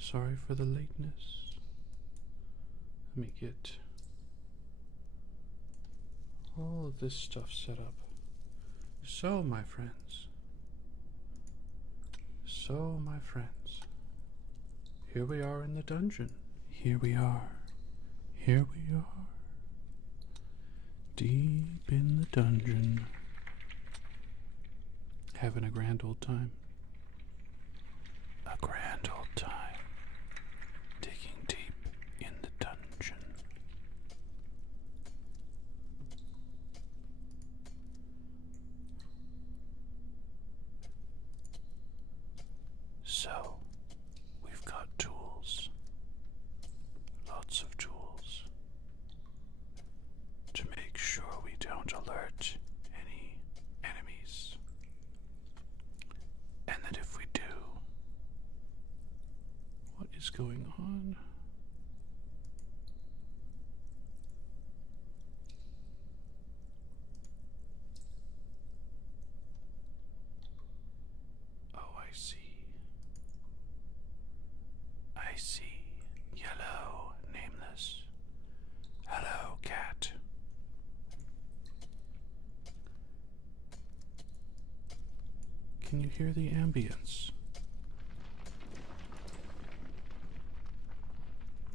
Sorry for the lateness. Let me get all of this stuff set up. So, my friends. So, my friends. Here we are in the dungeon. Here we are. Here we are. Deep in the dungeon. Having a grand old time. A grand old time. Digging deep in the dungeon. So, we've got tools. Lots of tools. To make sure we don't alert any enemies. And that if we do, what is going on? Oh, I see. I see. Yellow, nameless. Hello, cat. Can you hear the ambience?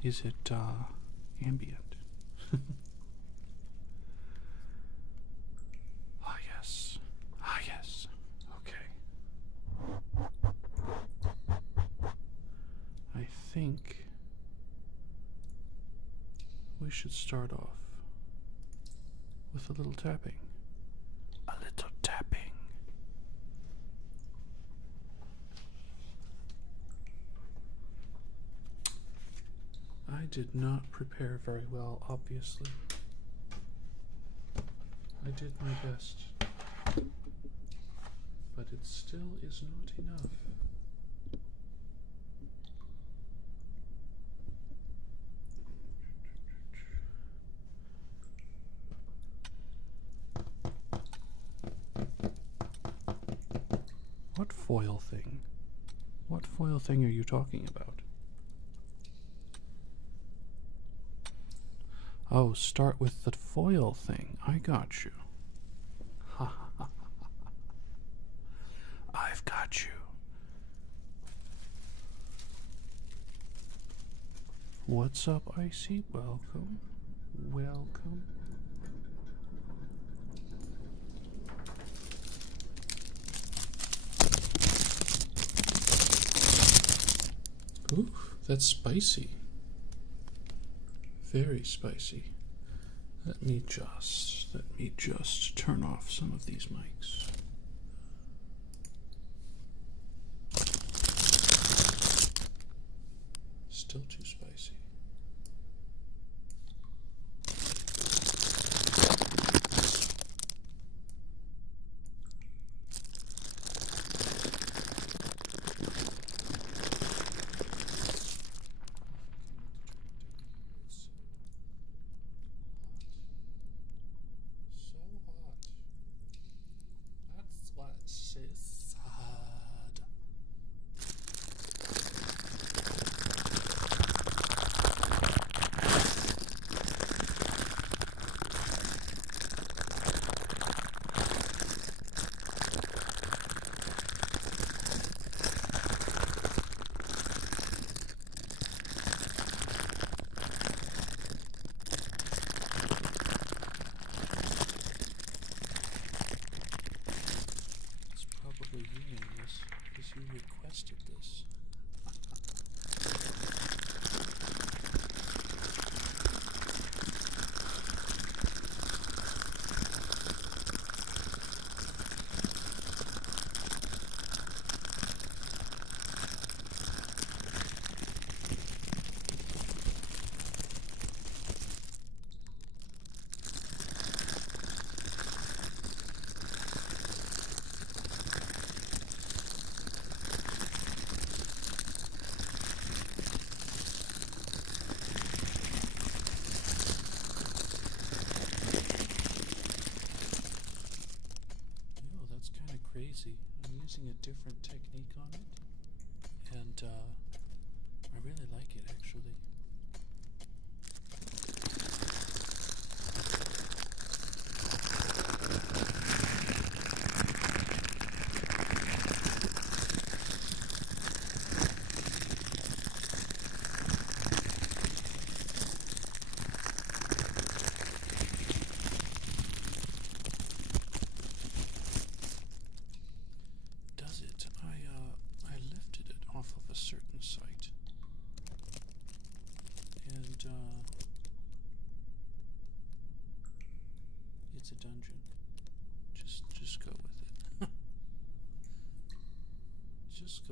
Is it, ambient? Ah, yes. Ah, yes. Okay. I think we should start off with a little tapping. A little tapping. I did not prepare very well, obviously. I did my best. But it still is not enough. What foil thing? What foil thing are you talking about? Oh, start with the foil thing. I got you. Ha ha ha ha. I've got you. What's up, Icy? Welcome. Welcome. Ooh, that's spicy. Very spicy. Let me just turn off some of these mics. Still too spicy.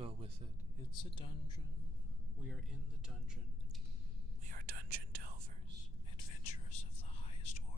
go with it. It's a dungeon. We are in the dungeon. We are dungeon delvers, adventurers of the highest order.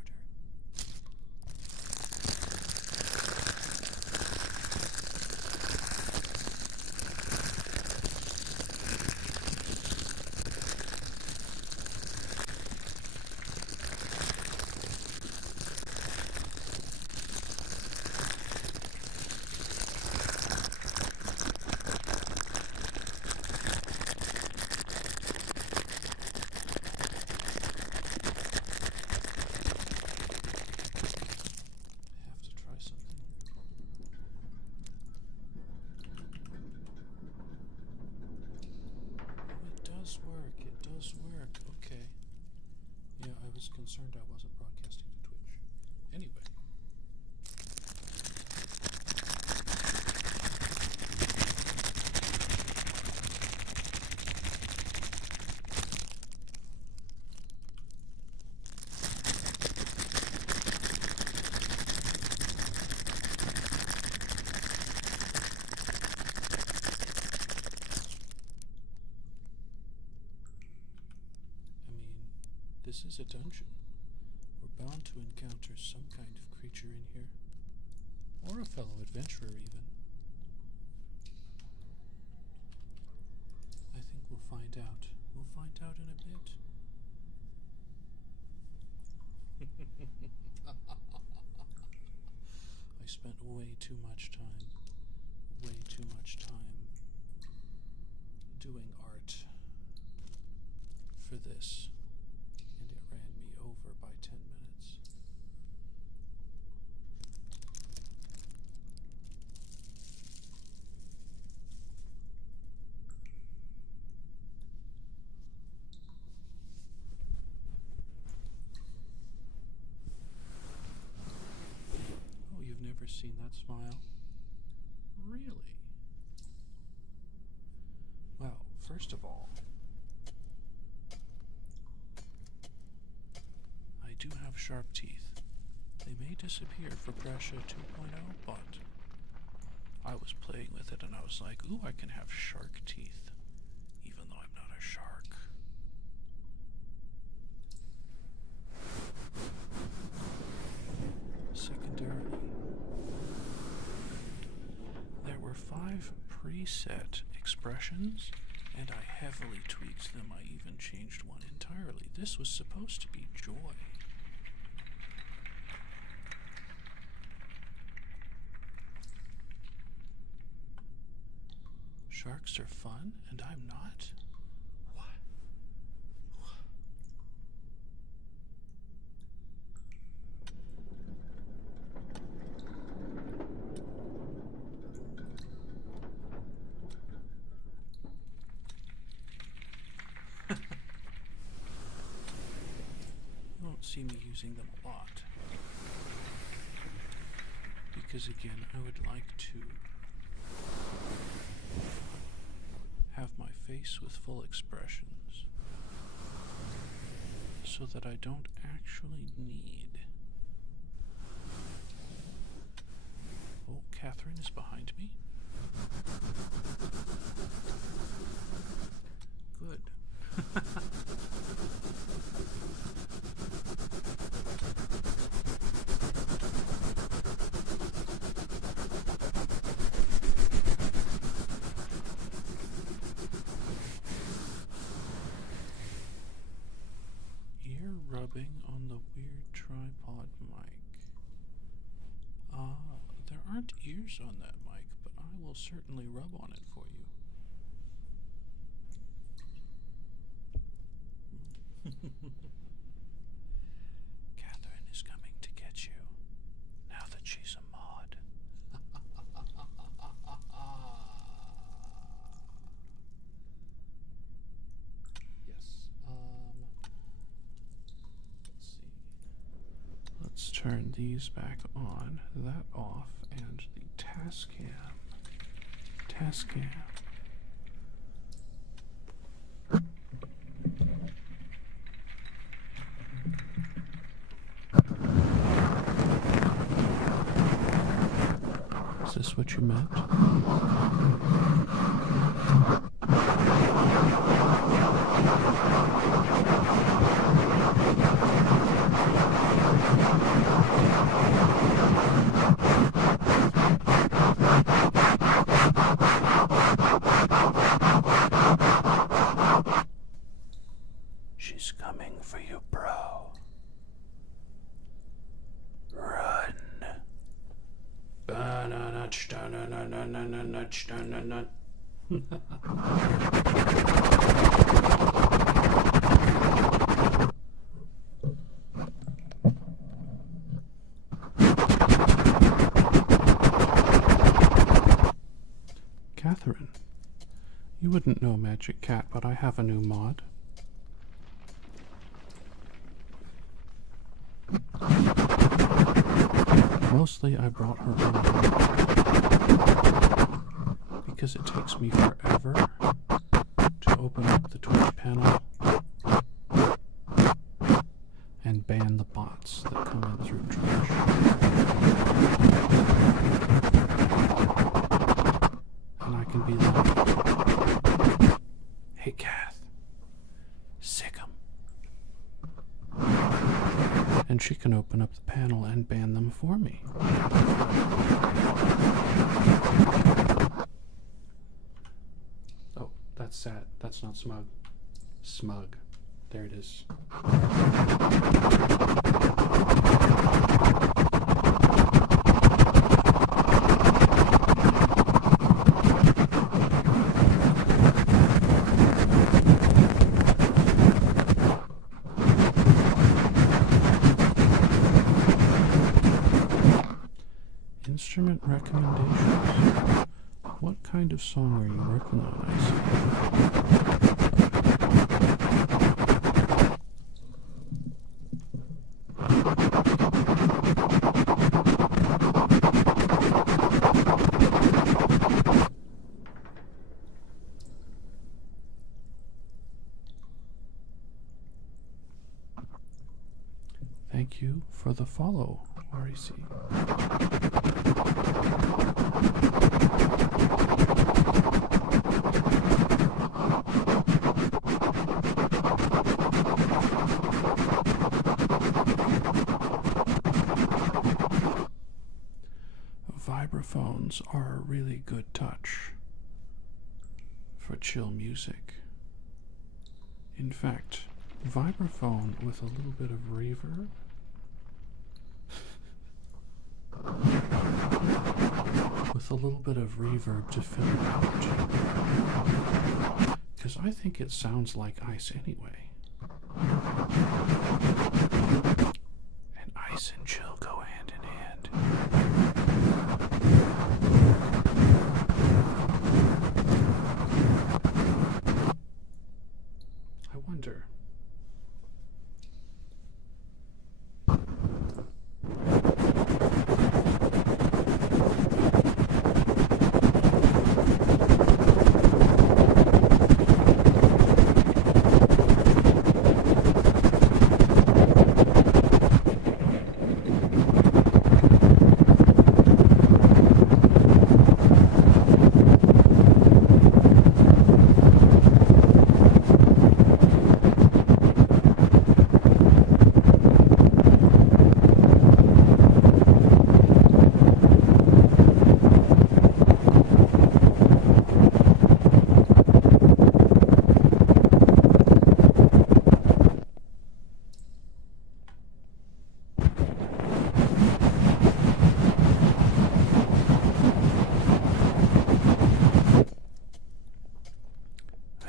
It does work. Okay. Yeah, I was concerned I wasn't broadcasting to Twitch. Anyway. This is a dungeon. We're bound to encounter some kind of creature in here. Or a fellow adventurer, even. I think we'll find out. We'll find out in a bit. I spent way too much time doing art for this. And it ran me over by 10 minutes. Oh, you've never seen that smile? Really? Well, first of all, I do have sharp teeth. They may disappear for Brescia 2.0, but I was playing with it and I was like, ooh, I can have shark teeth, even though I'm not a shark. Secondarily, there were 5 preset expressions, and I heavily tweaked them. I even changed one entirely. This was supposed to be joy. Sharks are fun, and I'm not? What? You won't see me using them a lot. Because again, I would like to have my face with full expressions so that I don't actually need. Oh, Catherine is behind me. Good. On the weird tripod mic. There aren't ears on that mic, but I will certainly rub on it for you. Catherine is coming to get you, now that she's a mod. Yes, let's turn these back on, that off, and the Tascam. Is this what you meant? Catherine, you wouldn't know Magic Cat, but I have a new mod. Mostly I brought her home because it takes me forever to open up the Twitch panel and ban the bots that come in through Twitch. And I can be like, hey Kath, sick 'em. And she can open up the panel and ban them for me. Oh, that's sad. That's not smug. Smug. There it is. Instrument recommendations. What kind of song are you working on, I Thank you for the follow, REC. Vibraphones are a really good touch for chill music. In fact, vibraphone with a little bit of reverb to fill it out, because I think it sounds like ice anyway. And ice and chill go hand in hand. I wonder.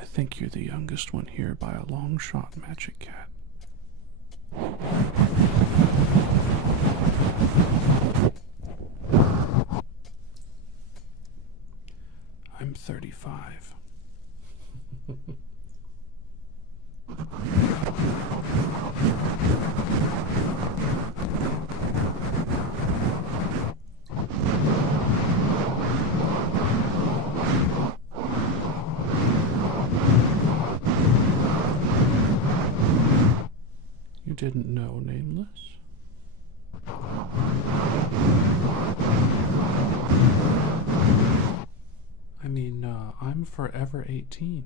I think you're the youngest one here by a long shot, Magic Cat. I'm 35. You didn't know, Nameless? I mean, I'm forever 18.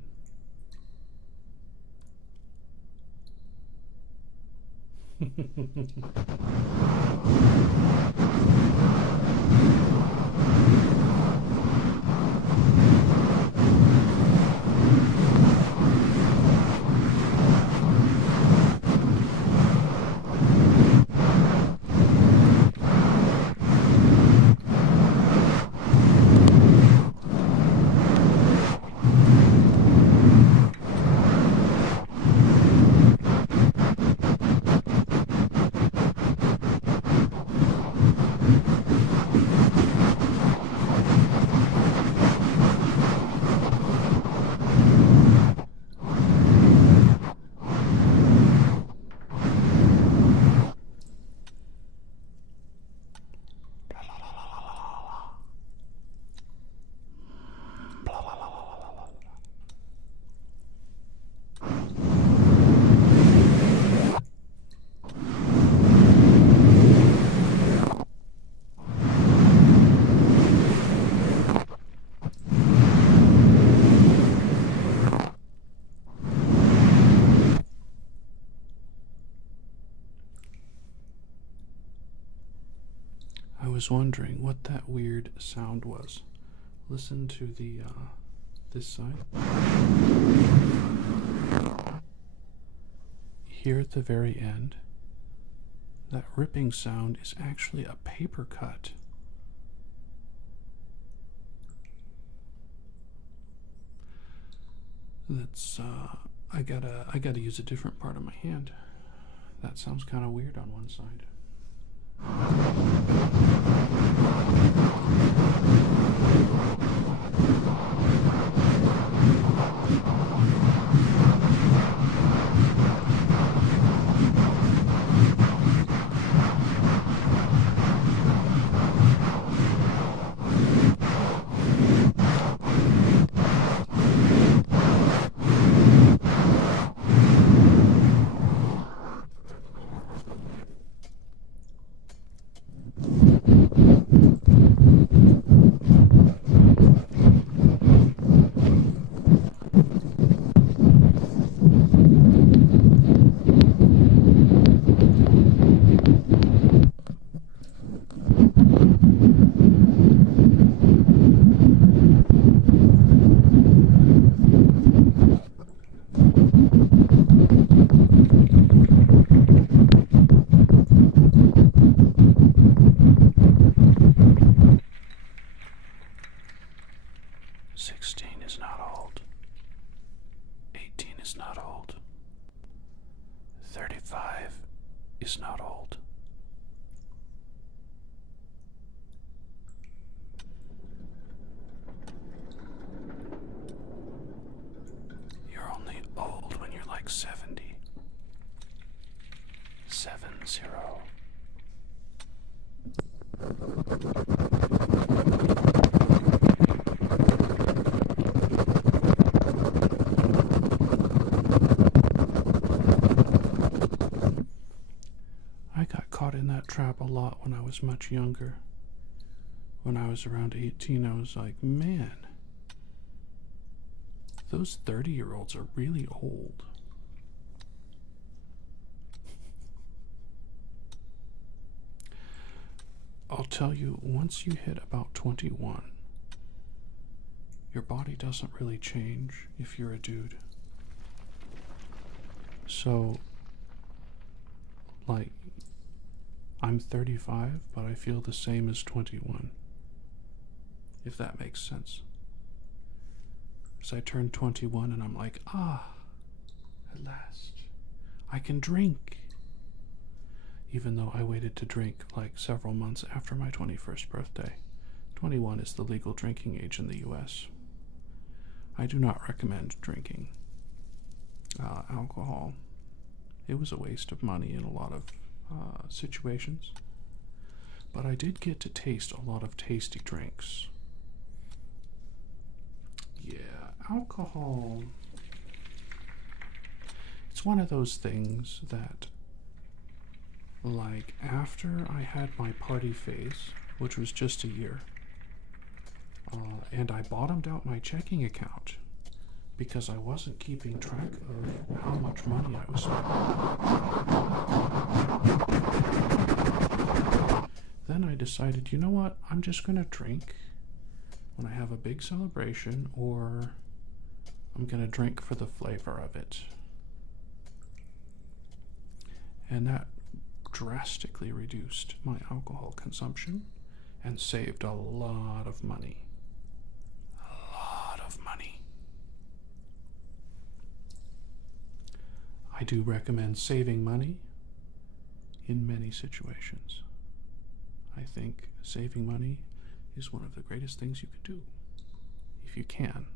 was wondering what that weird sound was. Listen to the this side. Here at the very end, that ripping sound is actually a paper cut. That's I gotta use a different part of my hand. That sounds kind of weird on one side. Is not old. You're only old when you're like 70. 70. I got caught in that trap a lot when I was much younger. When I was around 18, I was like, man, those 30-year-olds are really old. I'll tell you, once you hit about 21, your body doesn't really change if you're a dude. So, like, I'm 35, but I feel the same as 21. If that makes sense. So I turned 21 and I'm like, at last, I can drink. Even though I waited to drink like several months after my 21st birthday. 21 is the legal drinking age in the US. I do not recommend drinking alcohol. It was a waste of money in a lot of situations. But I did get to taste a lot of tasty drinks. Yeah, alcohol. It's one of those things that, like, after I had my party phase, which was just a year, and I bottomed out my checking account because I wasn't keeping track of how much money I was spending. Then I decided, you know what, I'm just going to drink when I have a big celebration, or I'm going to drink for the flavor of it. And that drastically reduced my alcohol consumption and saved a lot of money. A lot of money. I do recommend saving money in many situations. I think saving money is one of the greatest things you can do, if you can.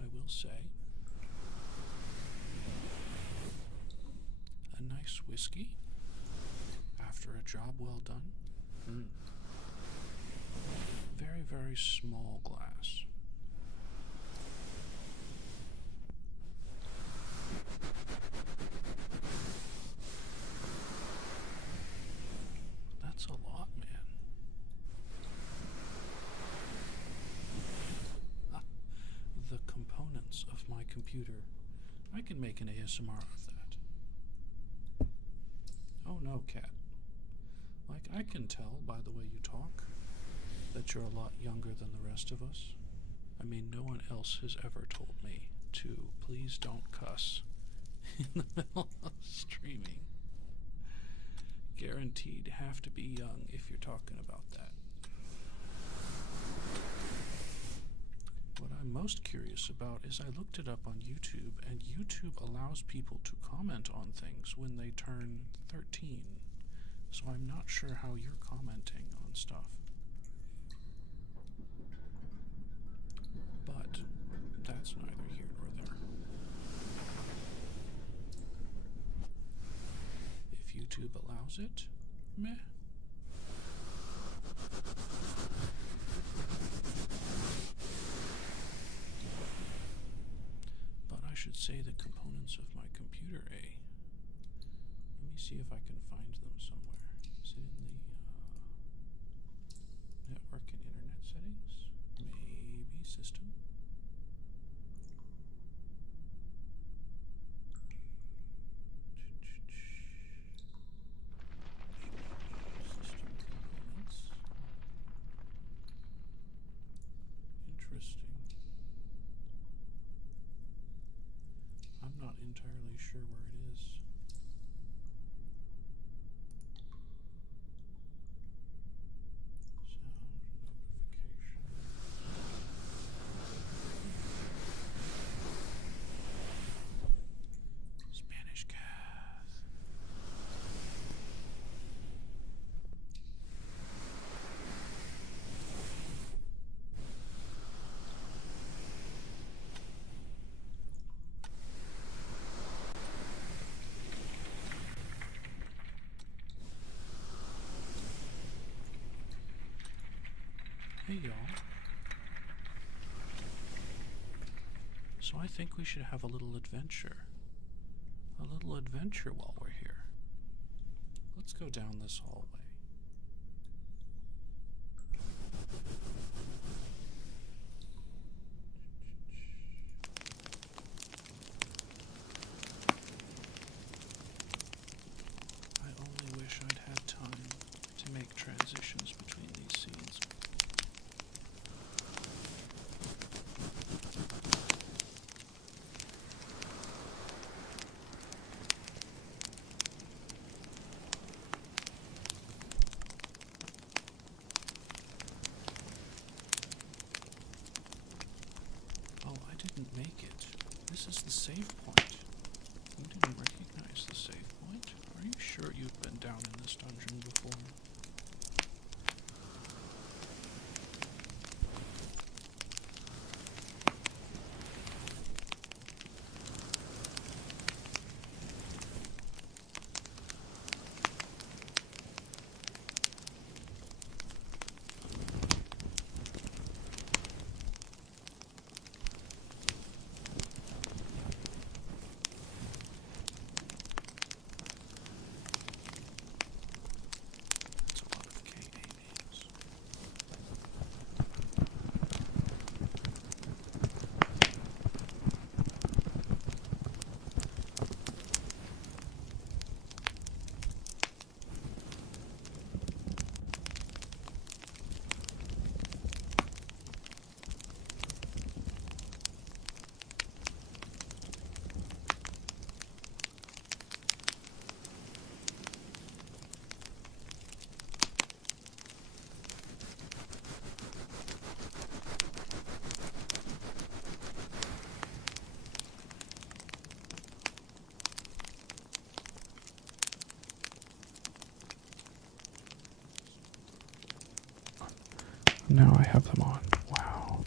I will say, a nice whiskey after a job well done. Very, very small glass. That's a lot, man. computer. I can make an ASMR of that. Oh no, cat. Like, I can tell by the way you talk that you're a lot younger than the rest of us. I mean, no one else has ever told me to please don't cuss in the middle of streaming. Guaranteed have to be young if you're talking about that. What I'm most curious about is I looked it up on YouTube, and YouTube allows people to comment on things when they turn 13. So I'm not sure how you're commenting on stuff. But that's neither here nor there. If YouTube allows it, meh. But I should say the components of my computer A. Let me see if I can find them somewhere. Is it in the network and internet settings? Maybe system. System components. Interesting. I'm not entirely sure where it is. Spanish Cast. Hey y'all. So I think we should have a little adventure. A little adventure while we're here. Let's go down this hallway. I only wish I'd had time to make transitions between these scenes. Oh, I didn't make it. This is the save point. You didn't recognize the save point? Are you sure you've been down in this dungeon before? That's a lot of KA names. Now I have them on. Wow.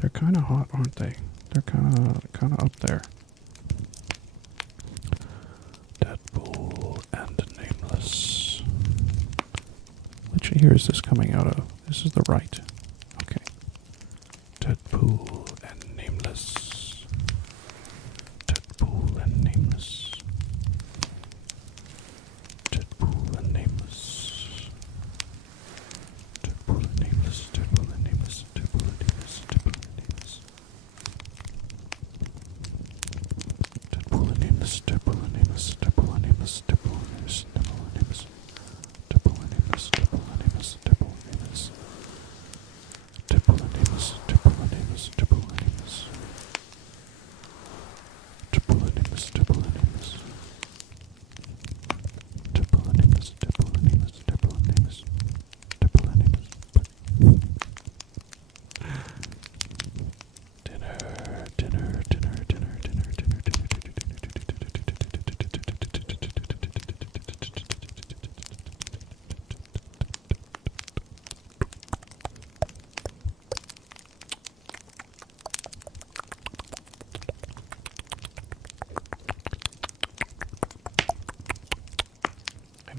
They're kind of hot, aren't they? They're kind of up there. Deadpool and Nameless. Which ear is this coming out of? This is the right. Okay. Deadpool and Nameless. Deadpool and Nameless. Deadpool and Nameless. Deadpool and Nameless. Deadpool and Nameless. Deadpool and Nameless. Deadpool and Nameless.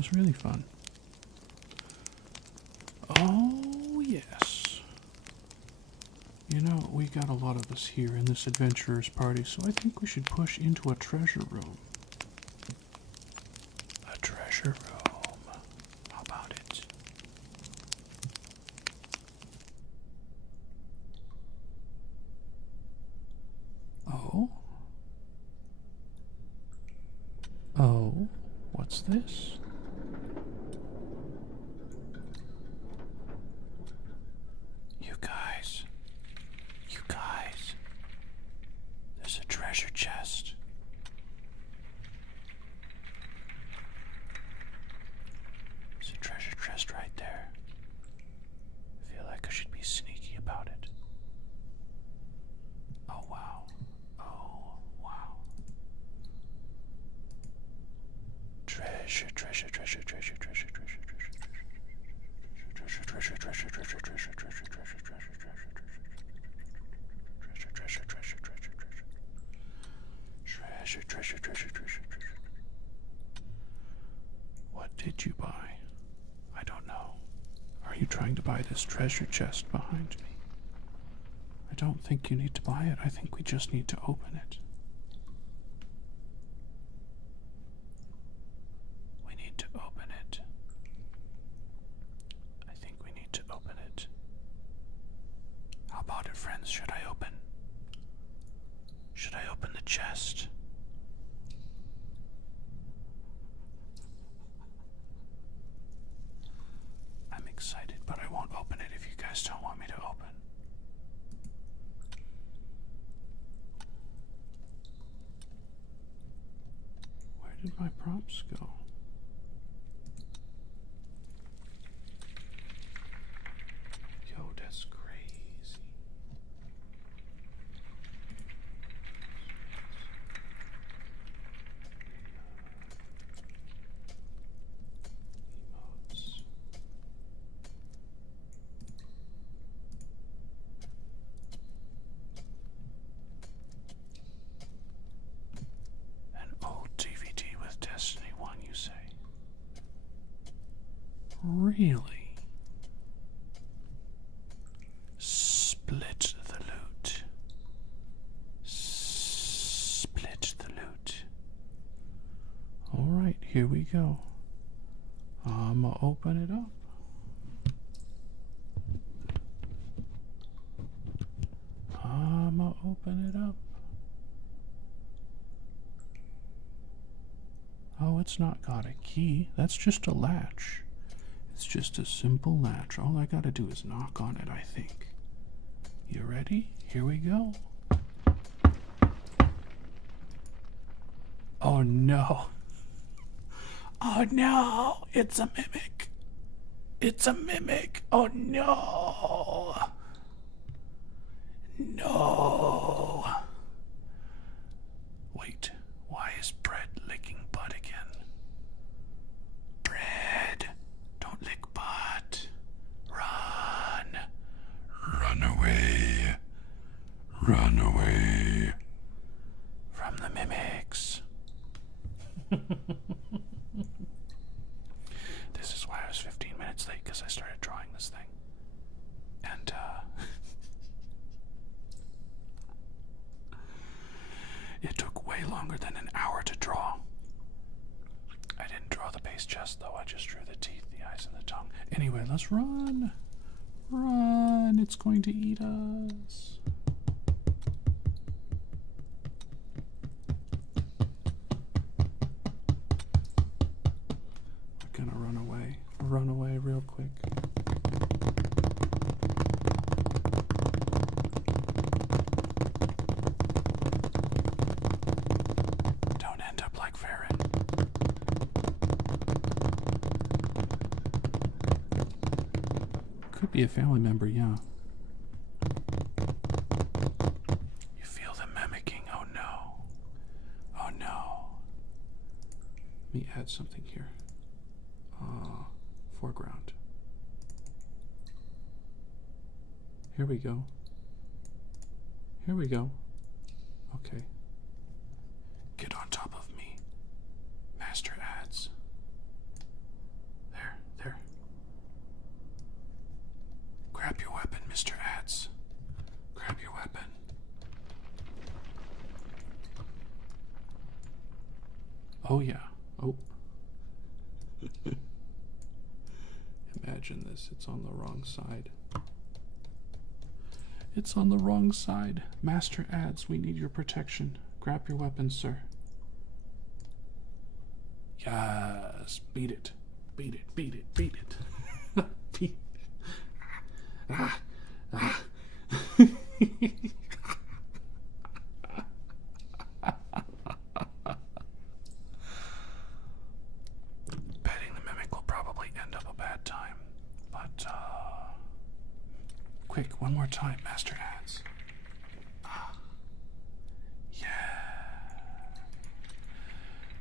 was really fun. Oh, yes. You know, we got a lot of us here in this adventurer's party, so I think we should push into a treasure room. A treasure room. How about it? Oh? Oh, what's this? You guys, there's a treasure chest. There's a treasure chest right there. I feel like I should be sneaky about it. Oh, wow. Oh, wow. Treasure, treasure, treasure, treasure, treasure, treasure, treasure, treasure, treasure, treasure, treasure, treasure, treasure, treasure, treasure, treasure, treasure, treasure, treasure, treasure. What did you buy? I don't know. Are you trying to buy this treasure chest behind me? I don't think you need to buy it. I think we just need to open it. We need to open it. I think we need to open it. How about it, friends? Should I open? Should I open the chest? I'm excited, but I won't open it if you guys don't want me to open. Where did my props go? Yo, that's crazy. Emotes. An old DVD with Destiny 1, you say? Really? Split the loot. Split the loot. Alright, here we go. I'ma open it up. I'ma open it up. Oh, it's not got a key. That's just a latch. It's just a simple latch. All I gotta do is knock on it, I think. You ready? Here we go. Oh no. Oh no! It's a mimic! It's a mimic! Oh no! No! Wait, why is Bread licking butt again? Bread, don't lick butt. Run! Run away! Run away! From the mimics. This is why I was 15 minutes late, because I started drawing this thing. And, it took way longer than an hour to draw. I didn't draw the base chest, though. I just drew the teeth, the eyes, and the tongue. Anyway, let's run. Run. It's going to eat us. We're gonna run away. Run away real quick. Don't end up like Farron. Could be a family member, yeah. You feel them mimicking. Oh no. Oh no. Let me add something here. Foreground. Here we go. Here we go. Okay. Get on top of me. Master ads. Oh, yeah. Oh. Imagine this. It's on the wrong side. It's on the wrong side. Master adds, we need your protection. Grab your weapons, sir. Yes. Beat it. Beat it. Beat it. Beat it. Beat it. Ah. Ah. Petting the mimic will probably end up a bad time. But, quick, one more time, Master adds. Ah. Yeah.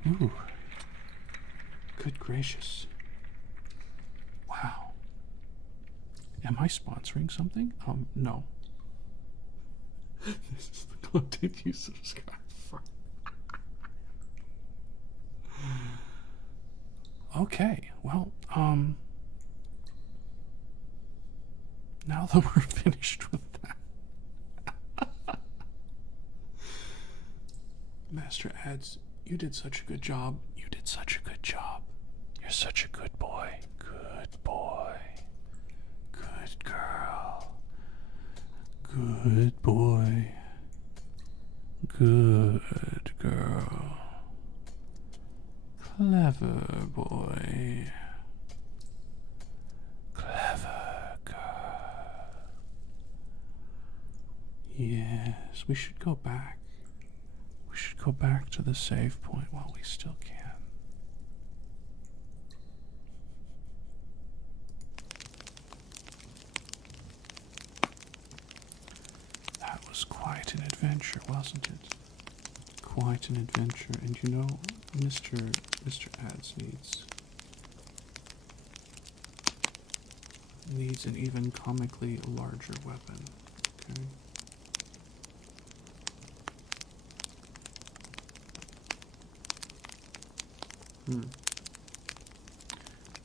Ooh. Good gracious. Wow. Am I sponsoring something? No. This is the content you subscribe for. Okay, well, now that we're finished with that. Master adds, you did such a good job. You did such a good job. You're such a good boy. Good boy. Good girl. Good boy. Good girl. Clever boy. Clever girl. Yes, we should go back. We should go back to the save point while we still can. That was quite an adventure, wasn't it? Quite an adventure, and you know, Mr. Adds needs an even comically larger weapon. Okay.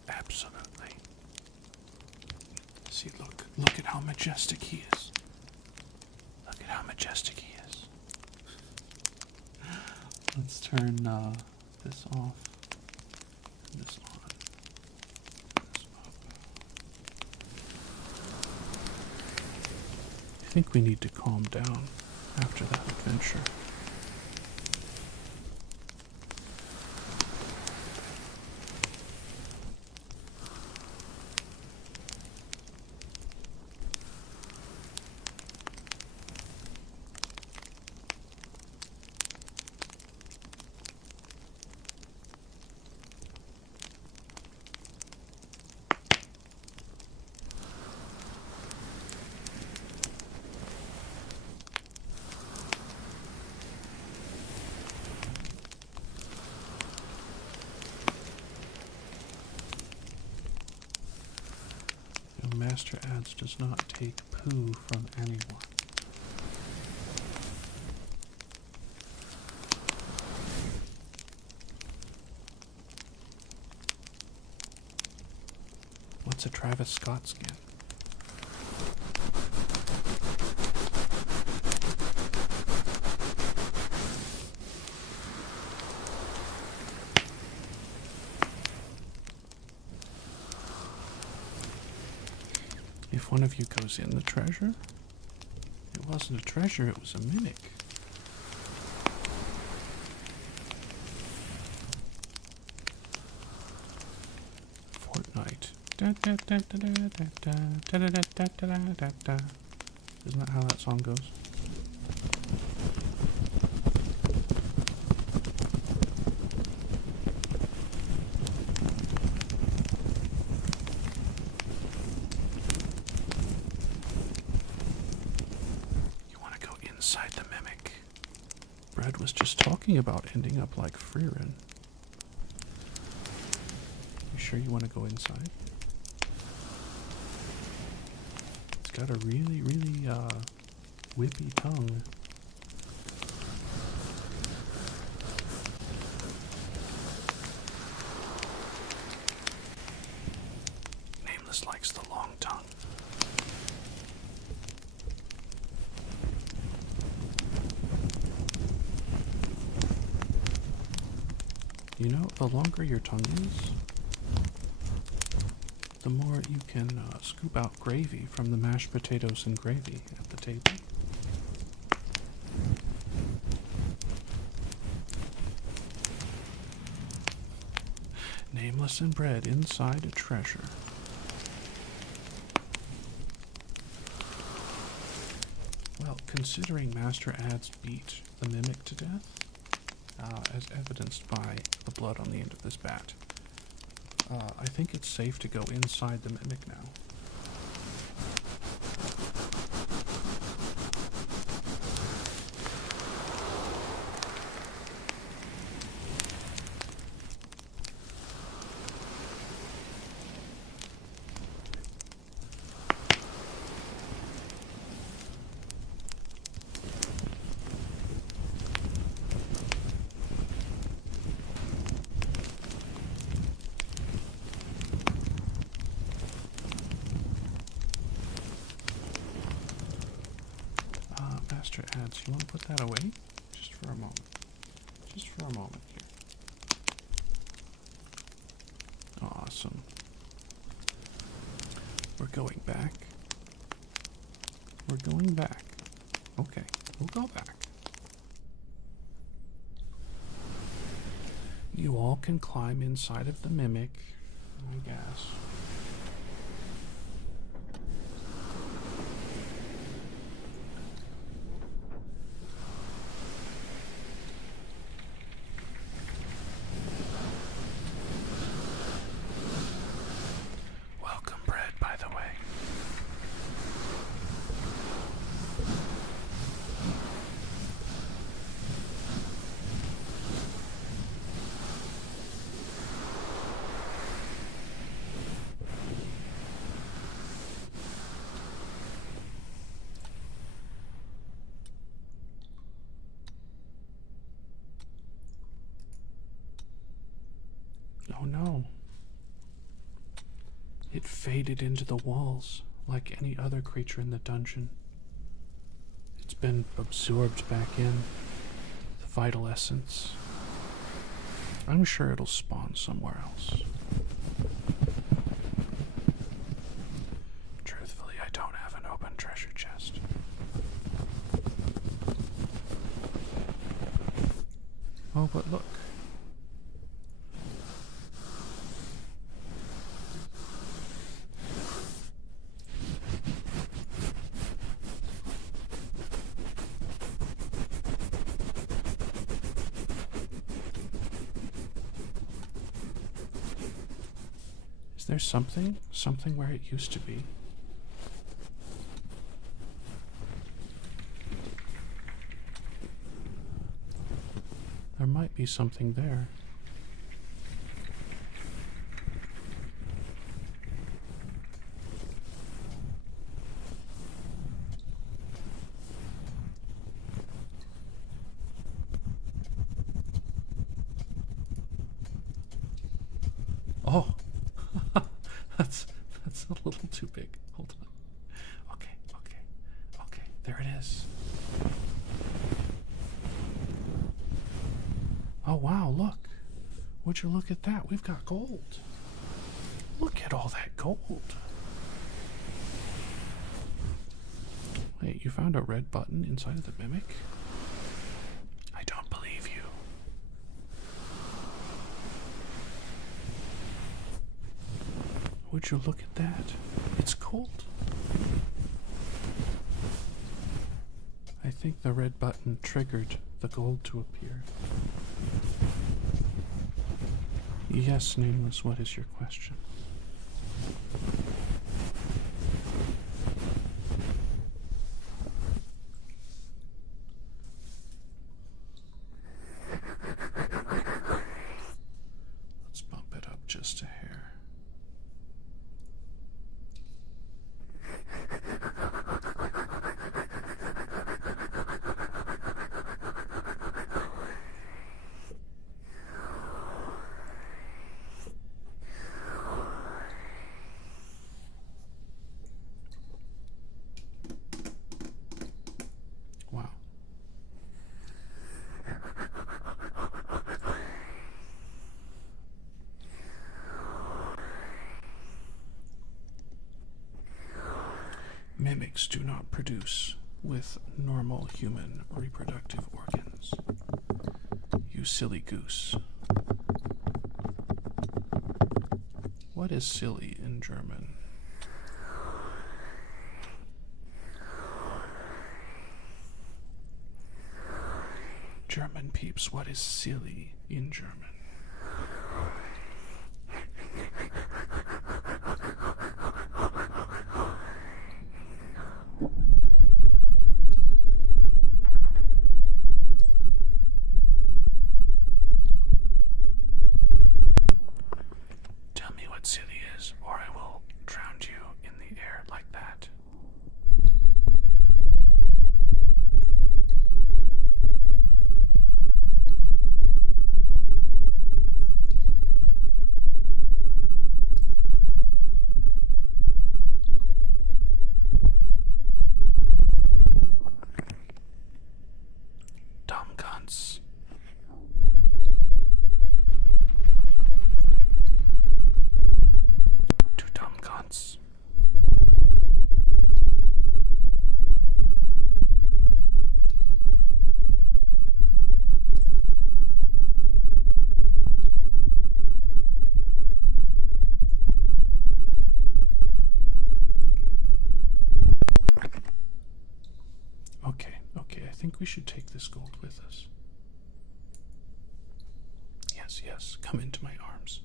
Absolutely. See, look at how majestic he is. Look at how majestic he is. Let's turn this off, and this on, this up. I think we need to calm down after that adventure. Master Adds does not take poo from anyone. What's a Travis Scott skin? If one of you goes in the treasure, it wasn't a treasure, it was a mimic. Fortnite. Isn't that how that song goes? Inside the mimic. Brad was just talking about ending up like Frieren. You sure you want to go inside? It's got a really, really, whippy tongue. Nameless likes the long tongue. You know, the longer your tongue is, the more you can scoop out gravy from the mashed potatoes and gravy at the table. Nameless and bread inside a treasure. Well, considering Master Ad's beat the Mimic to death, as evidenced by the blood on the end of this bat, I think it's safe to go inside the Mimic now. Master Ads, you want to put that away? Just for a moment. Just for a moment here. Awesome. We're going back. We're going back. Okay, we'll go back. You all can climb inside of the Mimic, I guess. Welcome, bread, by the way. Oh no. It faded into the walls like any other creature in the dungeon. It's been absorbed back in, the vital essence. I'm sure it'll spawn somewhere else. Truthfully, I don't have an open treasure chest. Oh, but look. Is there something where it used to be? There might be something there. Oh, that's a little too big. Hold on. Okay. There it is. Oh wow, look. Would you look at that? We've got gold. Look at all that gold. Wait, you found a red button inside of the Mimic? I don't believe you. Would you look at that? It's gold. I think the red button triggered the gold to appear. Yes, Nameless, what is your question? Let's bump it up just a hair. Mimics do not produce with normal human reproductive organs. You silly goose. What is silly in German? German peeps, what is silly in German? Tell me what silly is, or I will drown you in the air like that. Dumb cunts. Two dumb cunts. Okay, I think we should take this gold with us. Yes, come into my arms.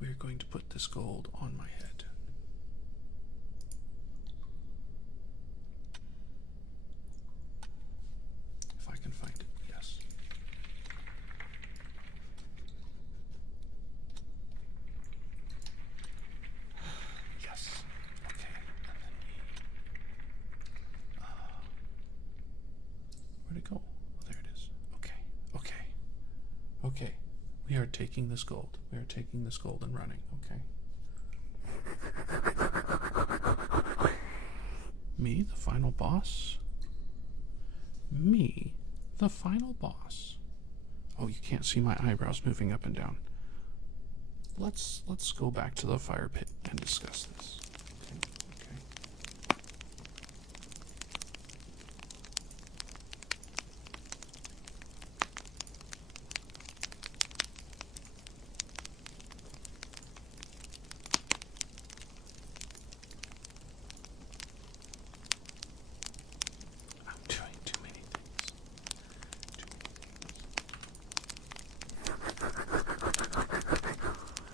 We are going to put this gold on my head. If I can find it, yes. Yes. Okay. And then where'd it go? Oh, there it is. Okay. We are taking this gold. We are taking this gold and running, okay? Me, the final boss? Me, the final boss. Oh, you can't see my eyebrows moving up and down. Let's go back to the fire pit and discuss this. Okay. I'm doing too many things.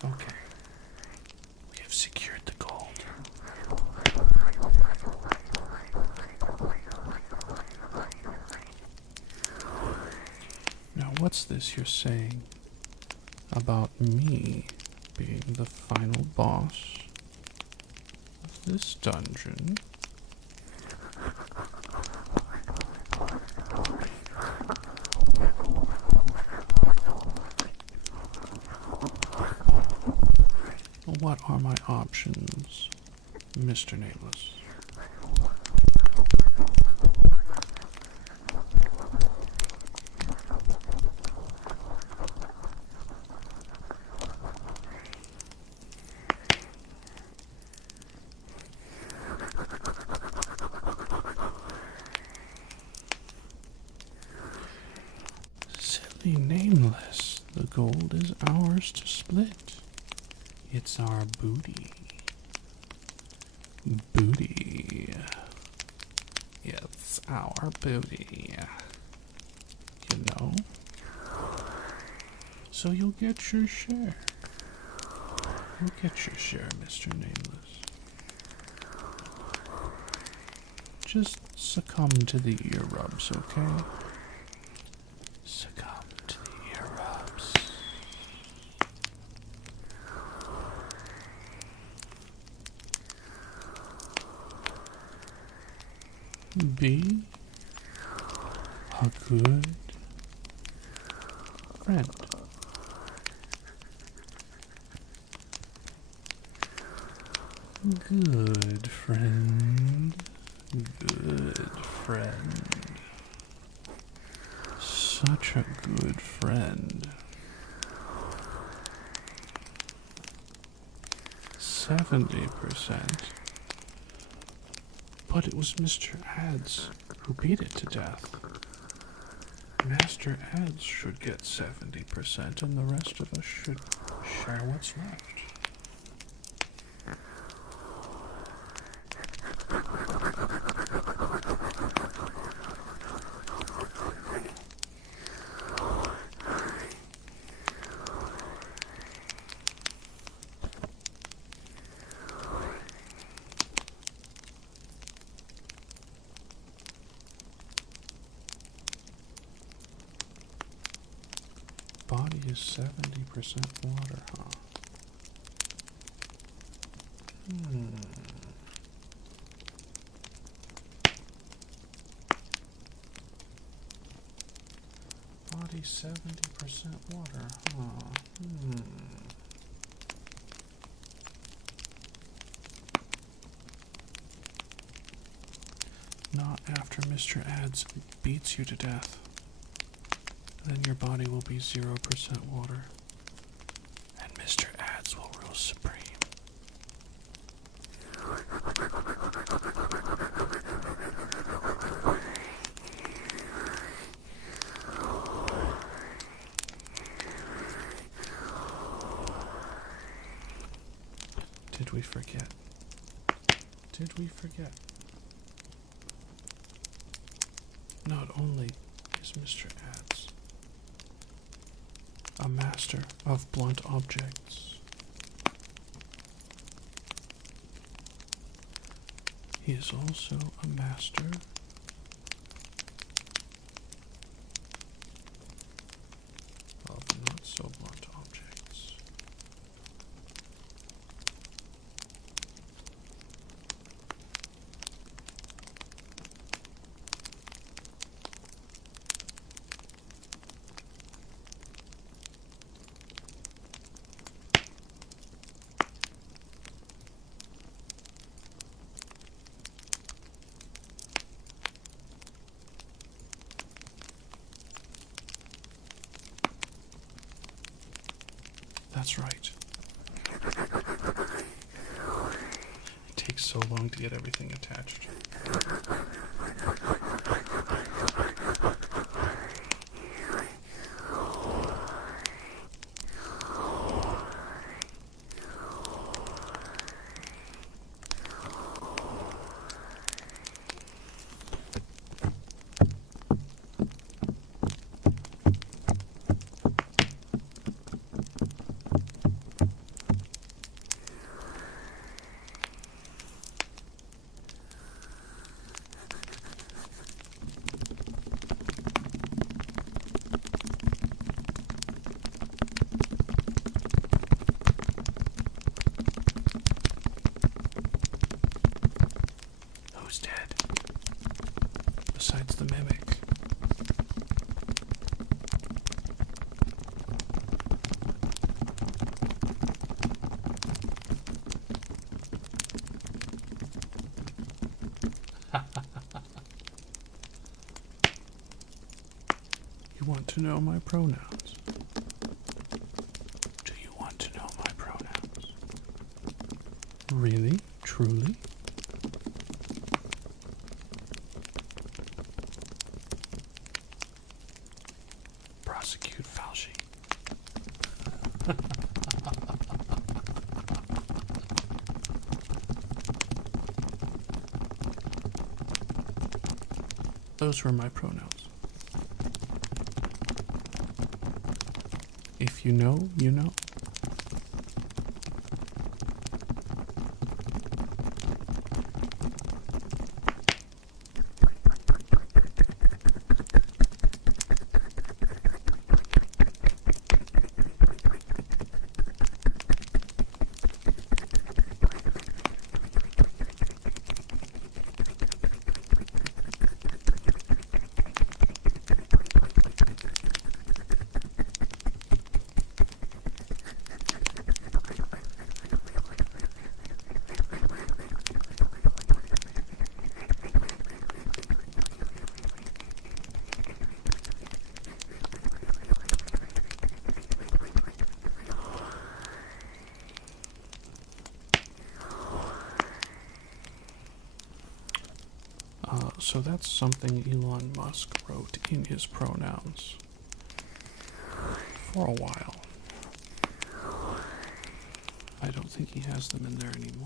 Okay. We have secured the gold. Now, what's this you're saying about me being the final boss of this dungeon? What are my options, Mr. Nameless? Silly Nameless, the gold is ours to split. It's our booty. Booty. It's our booty. You know? So you'll get your share. You'll get your share, Mr. Nameless. Just succumb to the ear rubs, okay? Succumb to the ear rubs. Be a good friend. Good friend. Good friend. Such a good friend. 70%. But it was Mr. Ads who beat it to death. Master Ads should get 70% and the rest of us should share what's left. Body is 70% water, huh? Body 70% water, huh? Not after Mr. Ads beats you to death. Then your body will be 0% water, and Mr. Ads will rule supreme. Did we forget? Did we forget? Not only is Mr. Ads a master of blunt objects, he is also a master of not so blunt objects. That's right. It takes so long to get everything attached. Who's dead? Besides the mimic. You want to know my pronouns? Do you want to know my pronouns? Really? Truly? Prosecute Falchi. Those were my pronouns. If you know, you know. So that's something Elon Musk wrote in his pronouns for a while. I don't think he has them in there anymore.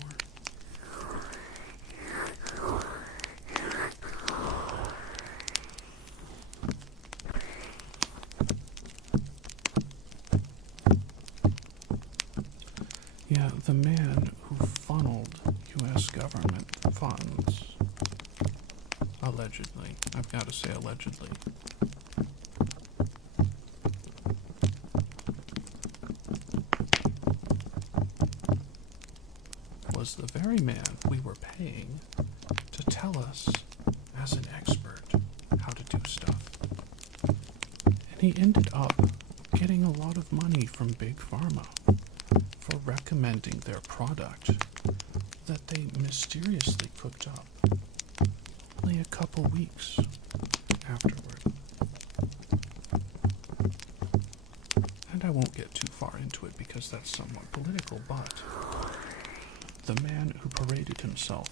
Yeah, the man who funneled U.S. government funds, allegedly, I've got to say allegedly, was the very man we were paying to tell us, as an expert, how to do stuff. And he ended up getting a lot of money from Big Pharma for recommending their product that they mysteriously cooked up only a couple weeks afterward. And I won't get too far into it because that's somewhat political, but the man who paraded himself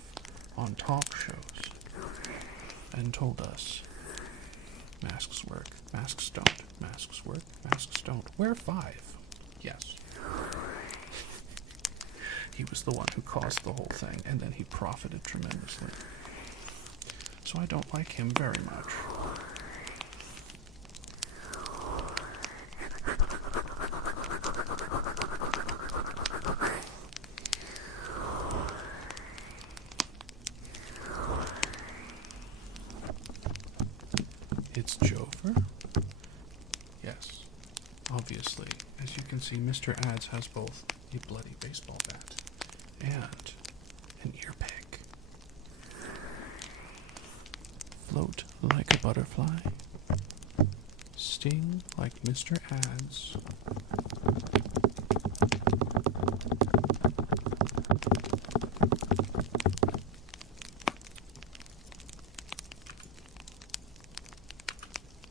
on talk shows and told us, masks work, masks don't, masks work, masks don't, wear 5. Yes. He was the one who caused the whole thing, and then he profited tremendously. So I don't like him very much. It's Jover? Yes. Obviously, as you can see, Mr. Ads has both a bloody baseball bat and an ear pick. Float like a butterfly. Sting like Mr. Ads.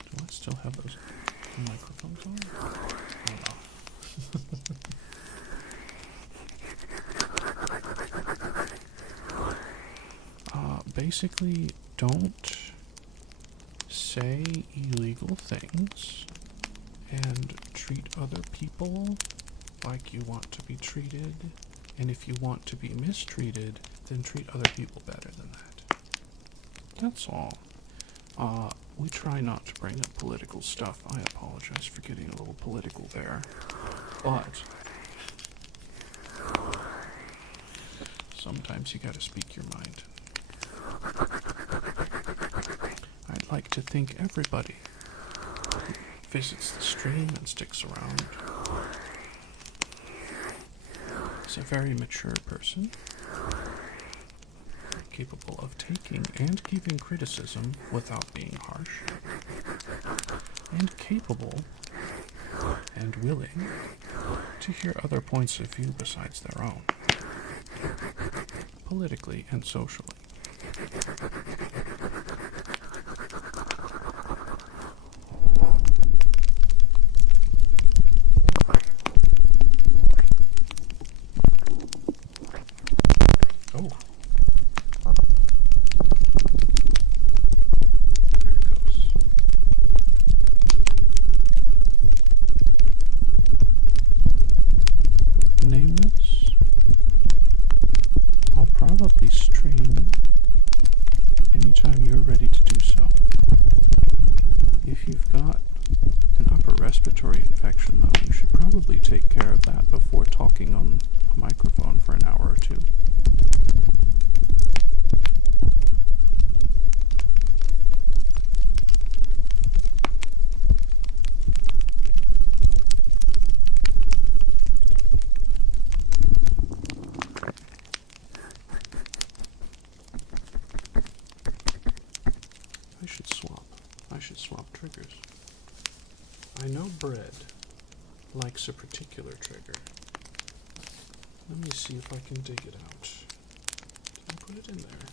Do I still have those microphones on? Hold on. Basically, don't say illegal things and treat other people like you want to be treated. And if you want to be mistreated, then treat other people better than that. That's all. We try not to bring up political stuff. I apologize for getting a little political there. But sometimes you gotta speak your mind. I'd like to thank everybody who visits the stream and sticks around. He's a very mature person, capable of taking and giving criticism without being harsh, and capable and willing to hear other points of view besides their own, politically and socially. Oh. There it goes. Nameless. I'll probably stream anytime you're ready to do so. If you've got an upper respiratory infection, though, you should probably take care of that before talking on a microphone for an hour or two. I should swap triggers. I know Bread likes a particular trigger. Let me see if I can dig it out. Did I put it in there?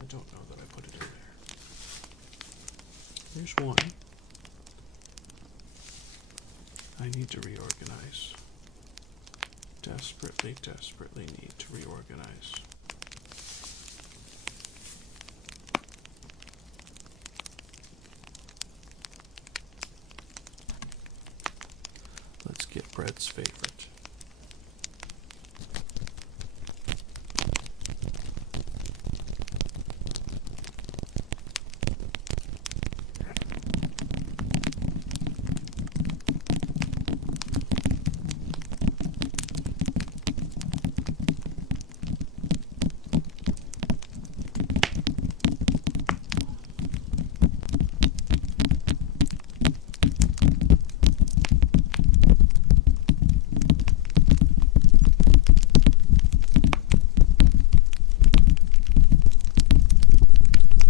I don't know that I put it in there. Here's one. I need to reorganize. Desperately need to reorganize. bread's favorite.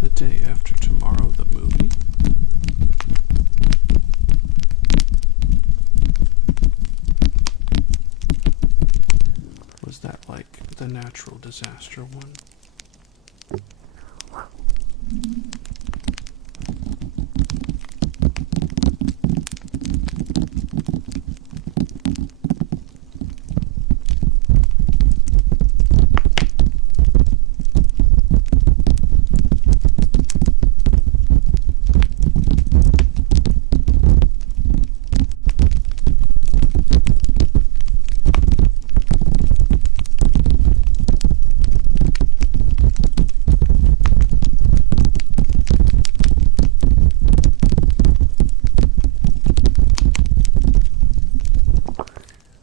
The Day After Tomorrow, the movie. Was that like the natural disaster one?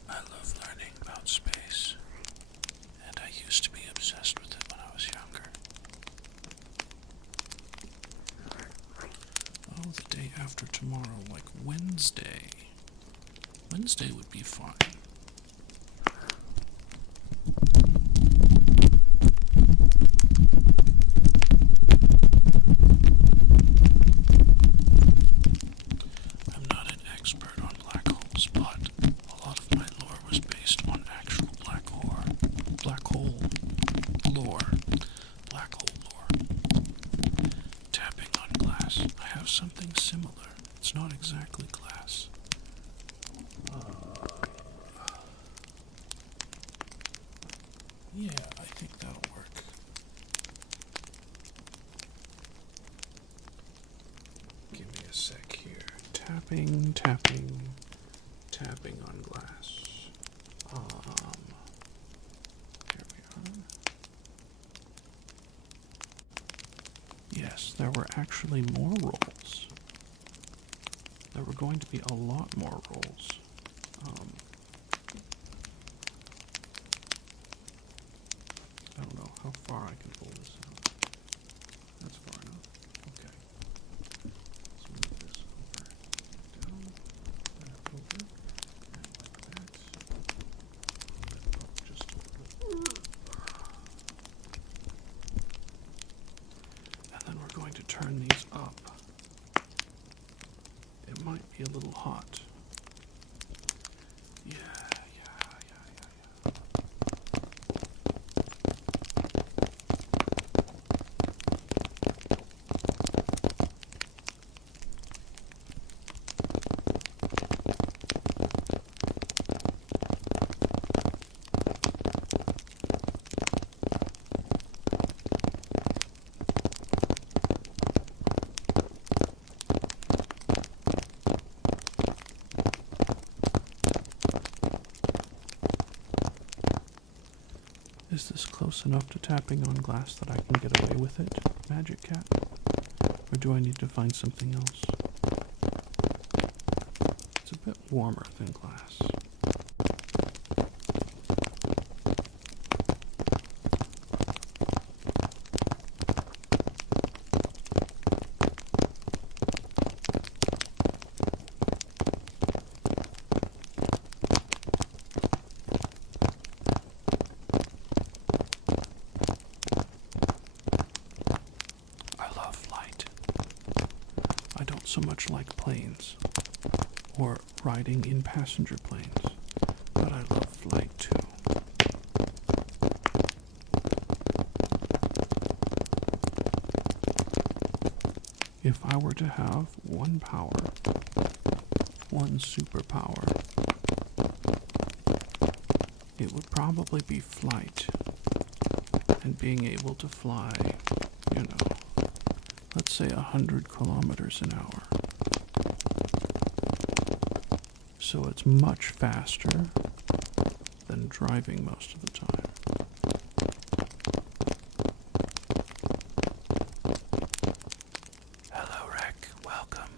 I love learning about space, and I used to be obsessed with it when I was younger. Oh, the day after tomorrow, like Wednesday. Wednesday would be fine. I'm not an expert on black holes, but a lot of my lore was based on actual black hole lore. Black hole lore. Tapping on glass. I have something similar. It's not exactly glass. Yeah, I think that'll work. Give me a sec here. Tapping, tapping, tapping on glass. Here we are. Yes, there were actually more rolls. There were going to be a lot more rolls. I don't know how far I can pull this out. That's far enough. Okay. Let's move this over, down, and over, and like that. Up just a little. And then we're going to turn these up. It might be a little hot. Yeah. Is this close enough to tapping on glass that I can get away with it, Magic Cat? Or do I need to find something else? It's a bit warmer than glass. I don't so much like planes, or riding in passenger planes, but I love flight too. If I were to have one power, one superpower, it would probably be flight, and being able to fly, let's say 100 kilometers an hour. so it's much faster than driving most of the time. Hello, Rick. Welcome.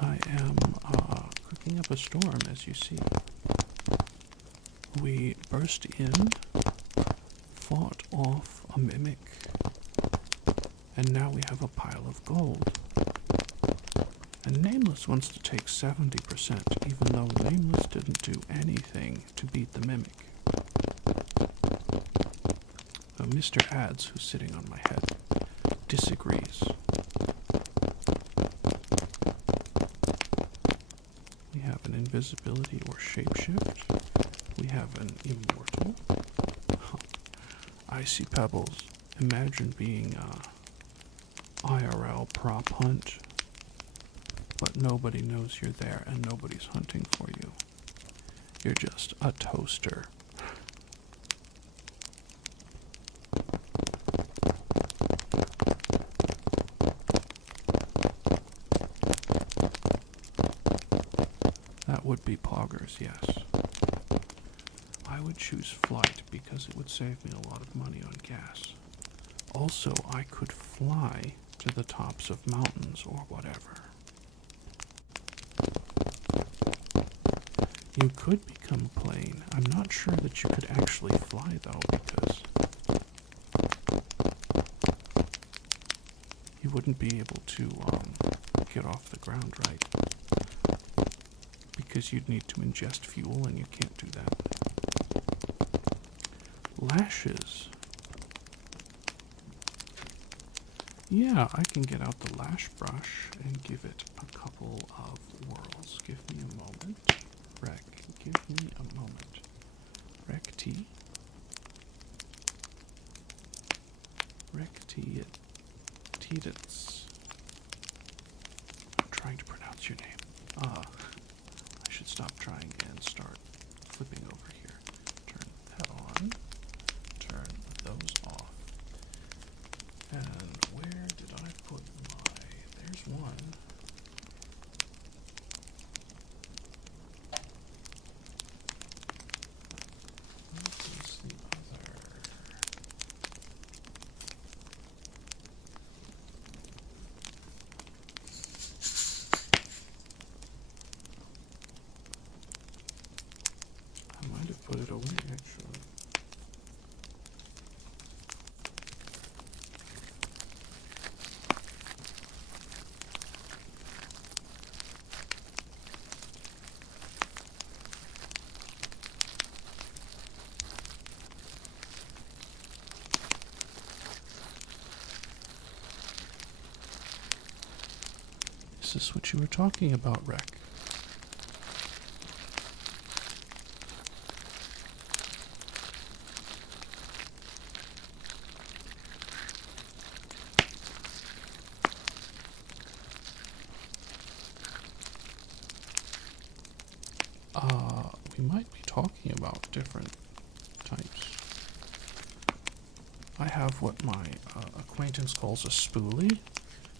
I am cooking up a storm, as you see. We burst in, fought off a mimic, and now we have a pile of gold. And Nameless wants to take 70%, even though Nameless didn't do anything to beat the mimic. Mr. Ads, who's sitting on my head, disagrees. We have an invisibility or shapeshift. We have an immortal. Icy Pebbles. Imagine being a IRL prop hunt, but nobody knows you're there and nobody's hunting for you. You're just a toaster. That would be Poggers, yes. I would choose flight because it would save me a lot of money on gas. Also, I could fly to the tops of mountains or whatever. You could become a plane. I'm not sure that you could actually fly though, because you wouldn't be able to get off the ground, right? Because you'd need to ingest fuel, and you can't do that. Lashes. Yeah, I can get out the lash brush and give it a couple of whirls. Give me a moment. Rec, give me a moment. Rec T. Rec T. Tidits. I'm trying to pronounce your name. I should stop trying and start flipping over here. Turn that on. Turn those off. And where did I put my... There's one. What is the other? I might have put it away, actually. Is this what you were talking about, Rec? We might be talking about different types. I have what my acquaintance calls a spoolie.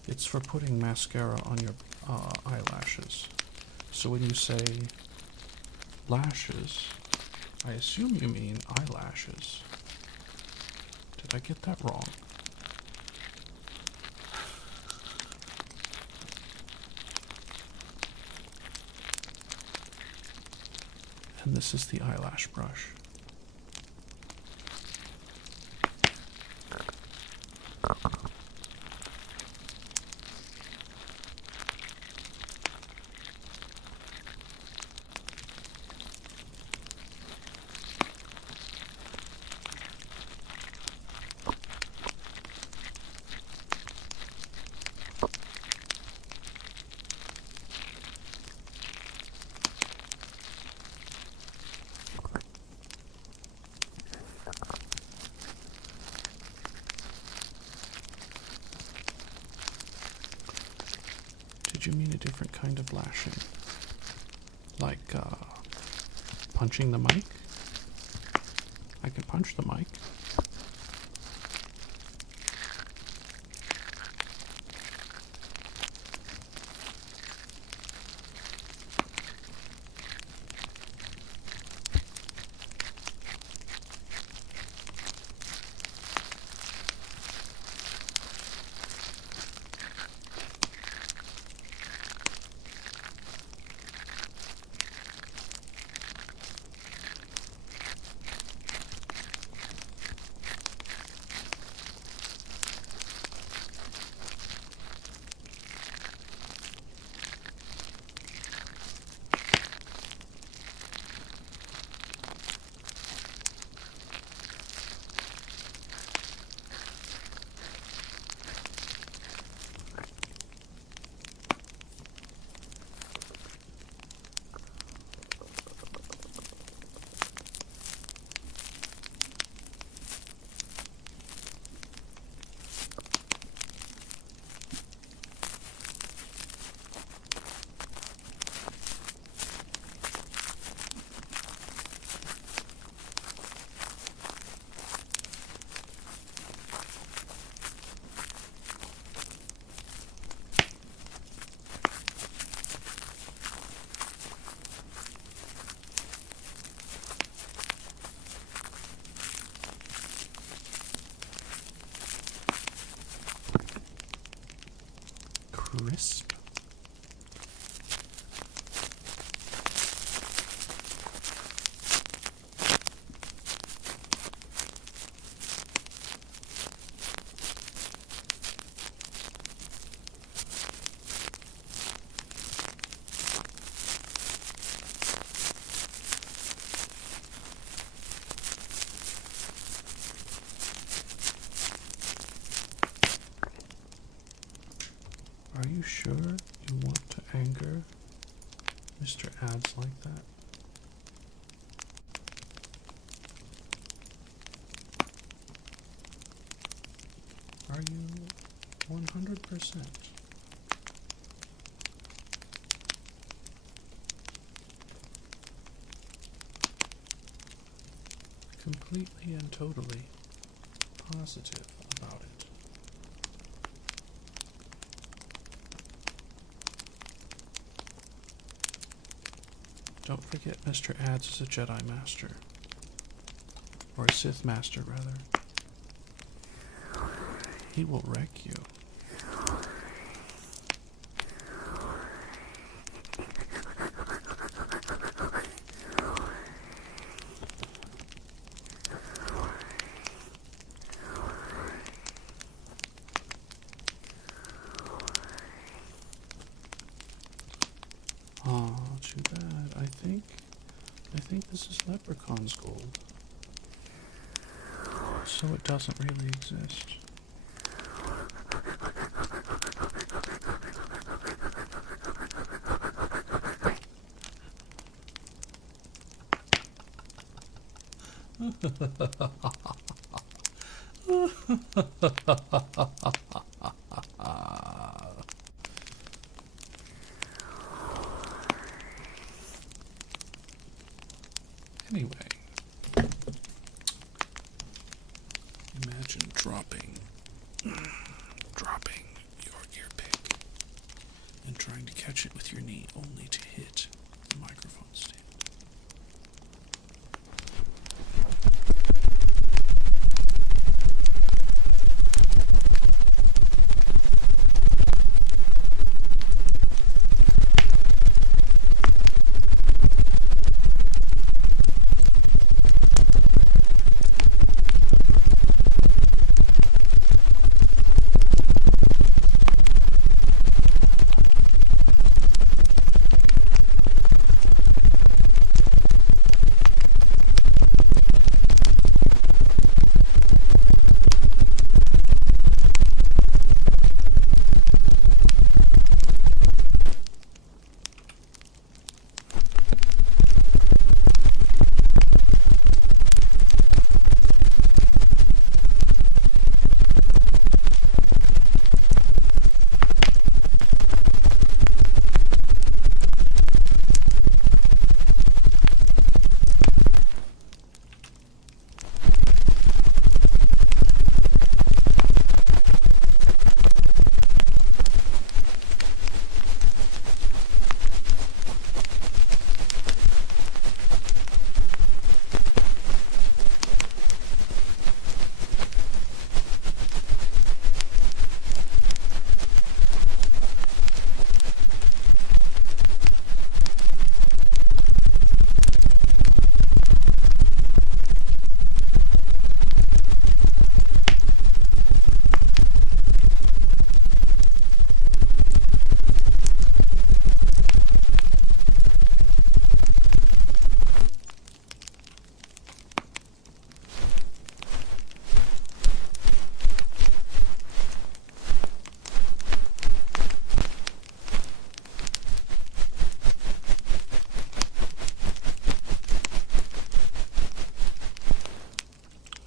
It's for putting mascara on your eyelashes. So when you say lashes, I assume you mean eyelashes. Did I get that wrong? And this is the eyelash brush. you mean a different kind of lashing? Like, punching the mic? I can punch the mic. Crisp. Are you sure you want to anger Mr. Ads like that? Are you 100%? Completely and totally positive about it? Don't forget Mr. Ads is a Jedi Master. Or a Sith Master, rather. He will wreck you. Oh, too bad. I think this is Leprechaun's gold. So it doesn't really exist. Anyway, imagine dropping your ear pick and trying to catch it with your knee only to hit the microphone stand.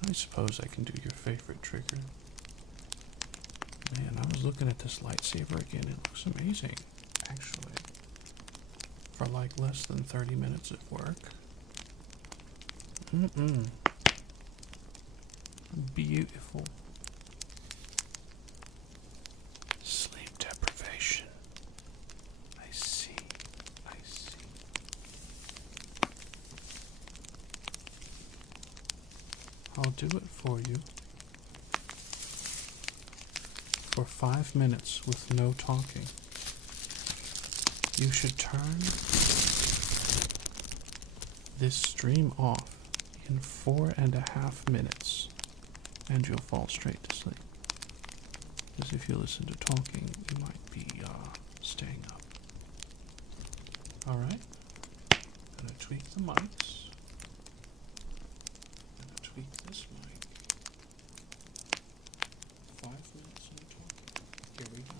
I suppose I can do your favorite trigger. Man, I was looking at this lightsaber again. It looks amazing, actually. For like less than 30 minutes of work. Beautiful. Sleep deprivation. I see. I see. I'll do it for you. For 5 minutes with no talking. You should turn this stream off in 4.5 minutes, and you'll fall straight to sleep. Because if you listen to talking, you might be staying up. Alright? Gonna tweak the mics. Gonna tweak this mic. 5 minutes no talking. Here we go.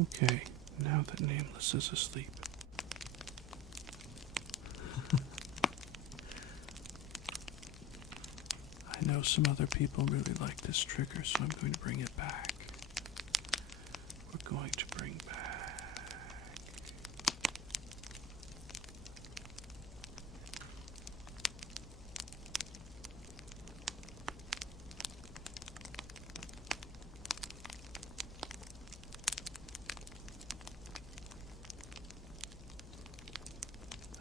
Okay, now that Nameless is asleep. I know some other people really like this trigger, so I'm going to bring it back. We're going to bring back...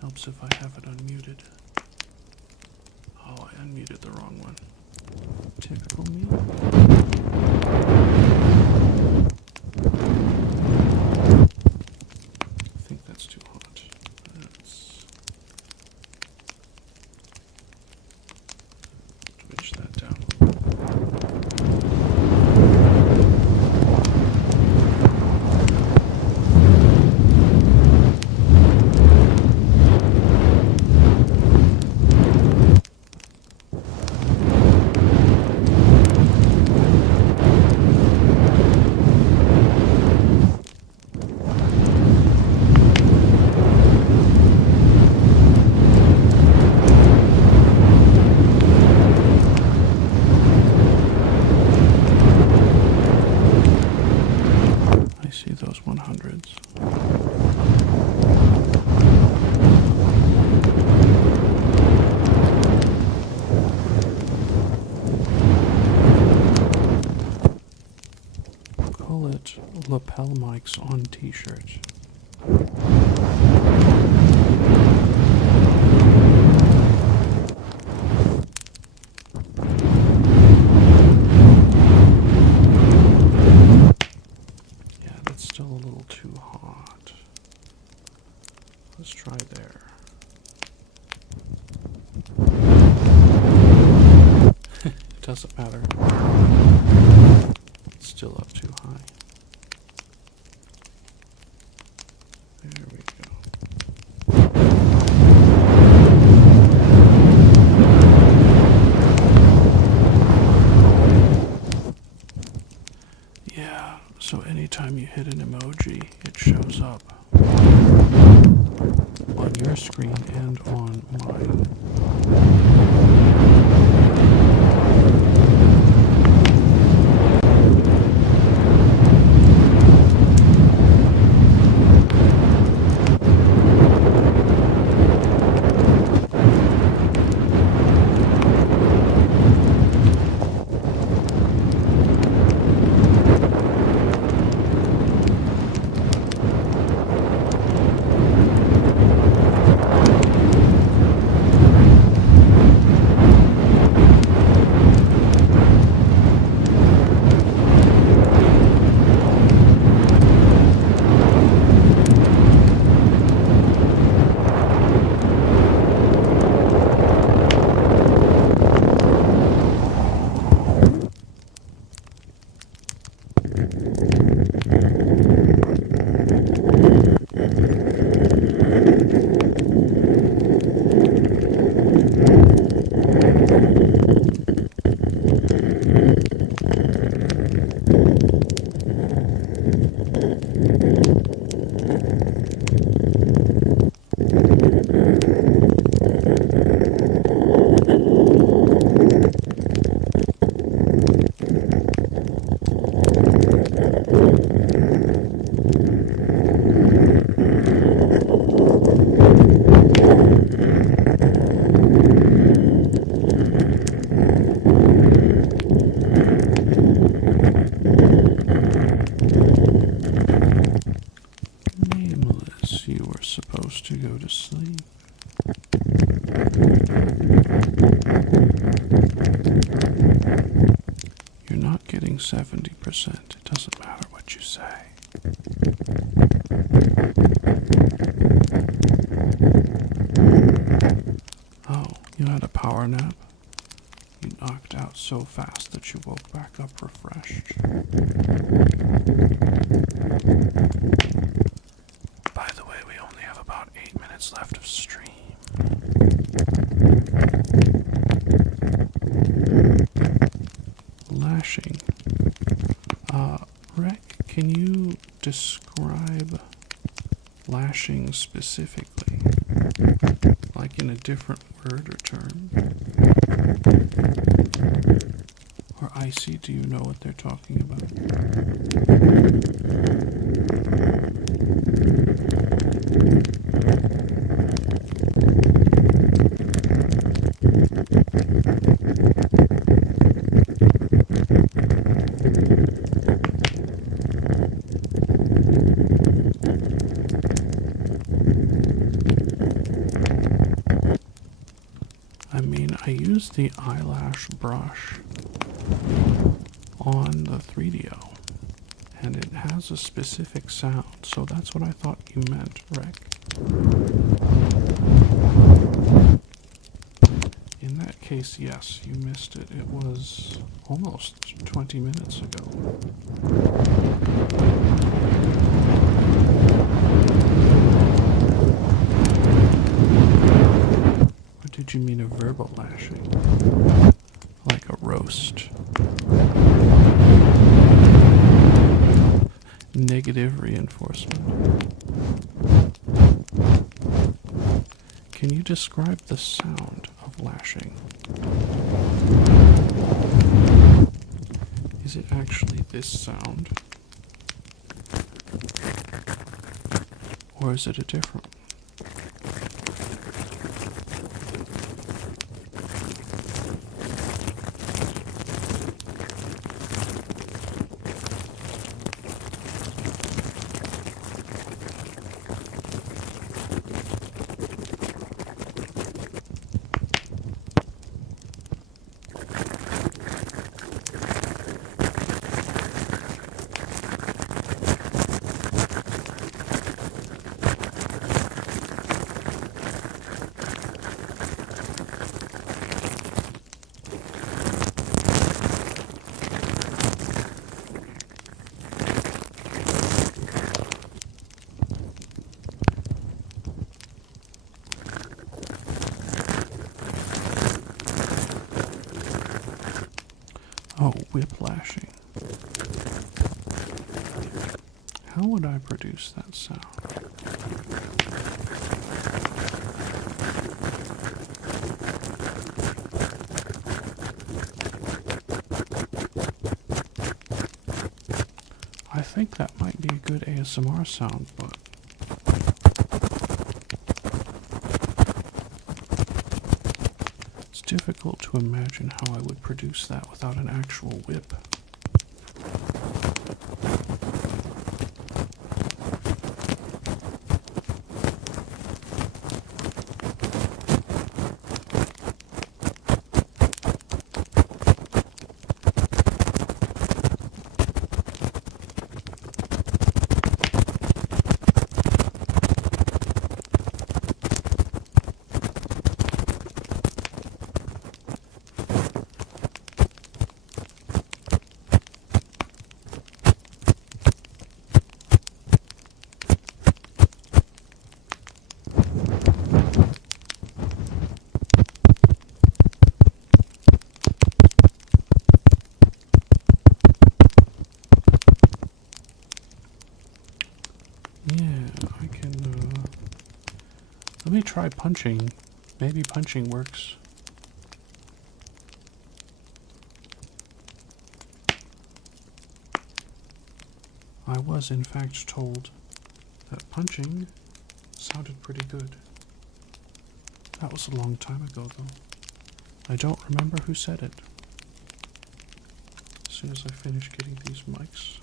Helps if I have it unmuted. Oh, I unmuted the wrong one. Typical me. I think that's too hot. Let's switch that down. I see those 100s. Call it lapel mics on t-shirts. Yeah, that's still a little too hot. Let's try there. It doesn't matter. It's still up too high. There we go. Yeah, so anytime you hit an emoji, it shows up on your screen and on mine. Nameless, you were supposed to go to sleep. You're not getting 70%. It doesn't matter what you say. Oh, you had a power nap? You knocked out so fast that you woke back up refreshed. By the way, we only have about 8 minutes left of stream. Lashing. Rec, can you describe lashing specifically? Like in a different word or term? Or Icy, do you know what they're talking about? I mean, I used the eyelash brush on the 3DO, and it has a specific sound, so that's what I thought you meant, Rick. In that case, yes, you missed it. It was almost 20 minutes ago. Or did you mean a verbal lashing? Like a roast? Negative reinforcement. Can you describe the sound of lashing? Is it actually this sound? Or is it a different one? Oh, whiplashing. How would I produce that sound? I think that might be a good ASMR sound, but it's difficult to imagine how I would produce that without an actual whip. Let me try punching. Maybe punching works. I was in fact told that punching sounded pretty good. That was a long time ago though. I don't remember who said it. As soon as I finish getting these mics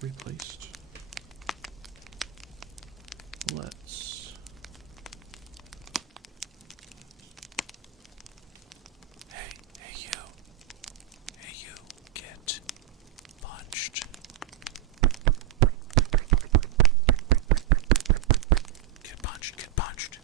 replaced, let's... Hey you, get punched. Get punched, get punched.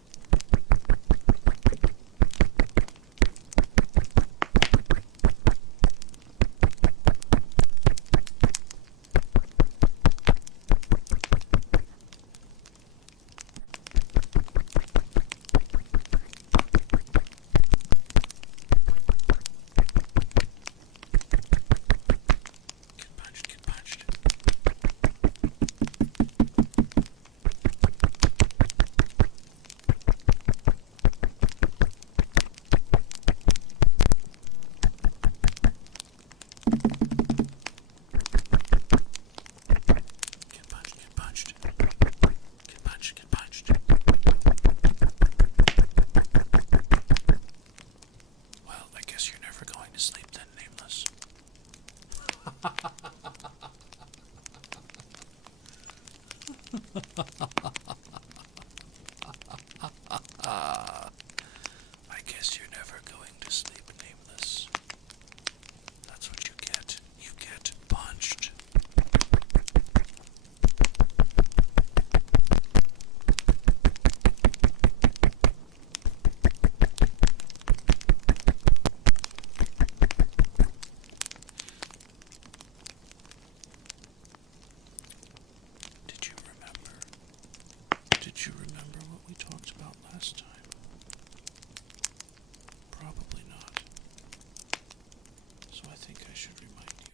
I guess you're never going to sleep, Nameless. That's what you get. You get punched. Did you remember? Did you remember what we talked about last time? Probably not. So I think I should remind you.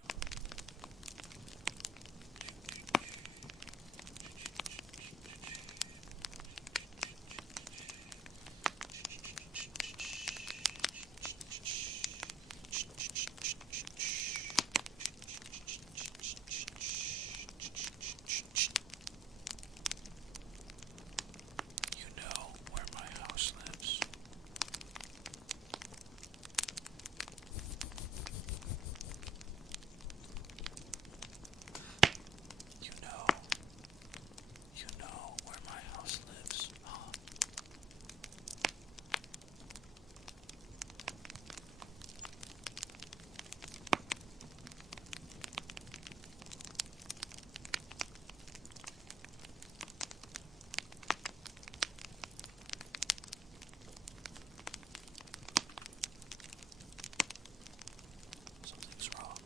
You know where my house lives. You know. You know where my house lives, huh? Something's wrong.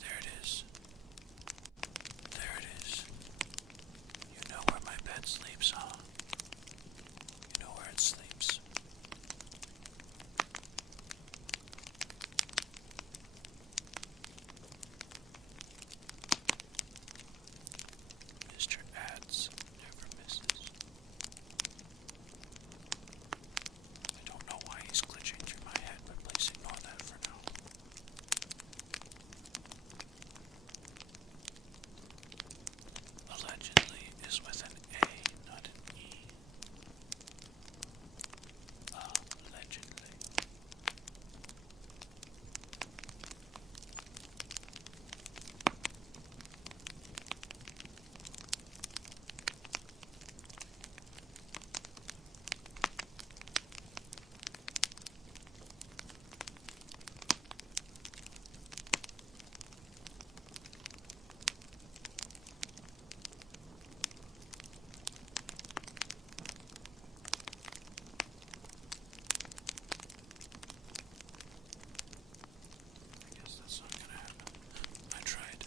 There it is. There it is. You know where my bed sleeps, huh? You know where it sleeps. Mr. Ads never misses. I don't know why he's glitching through my head, but please ignore that for now. Allegedly is with an A, not an E. Allegedly. I guess that's not gonna happen. I tried.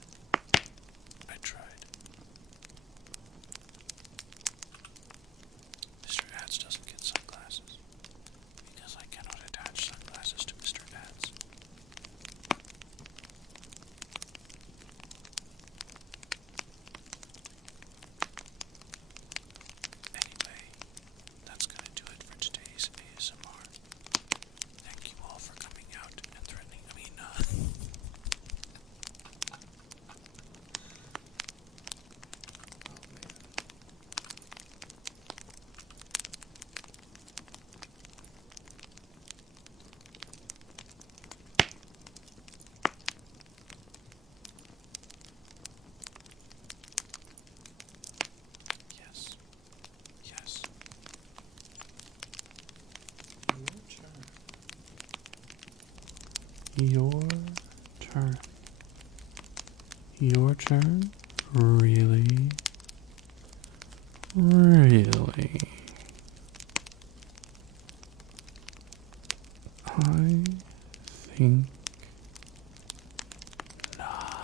I tried. Mr. Ads doesn't get sunglasses because I cannot attach sunglasses to Mr. Ads. Anyway, that's gonna do it for today's ASMR. Thank you all for coming out and threatening. Oh man. Yes. Yes. Your turn. Your turn? Really? Really? I think not.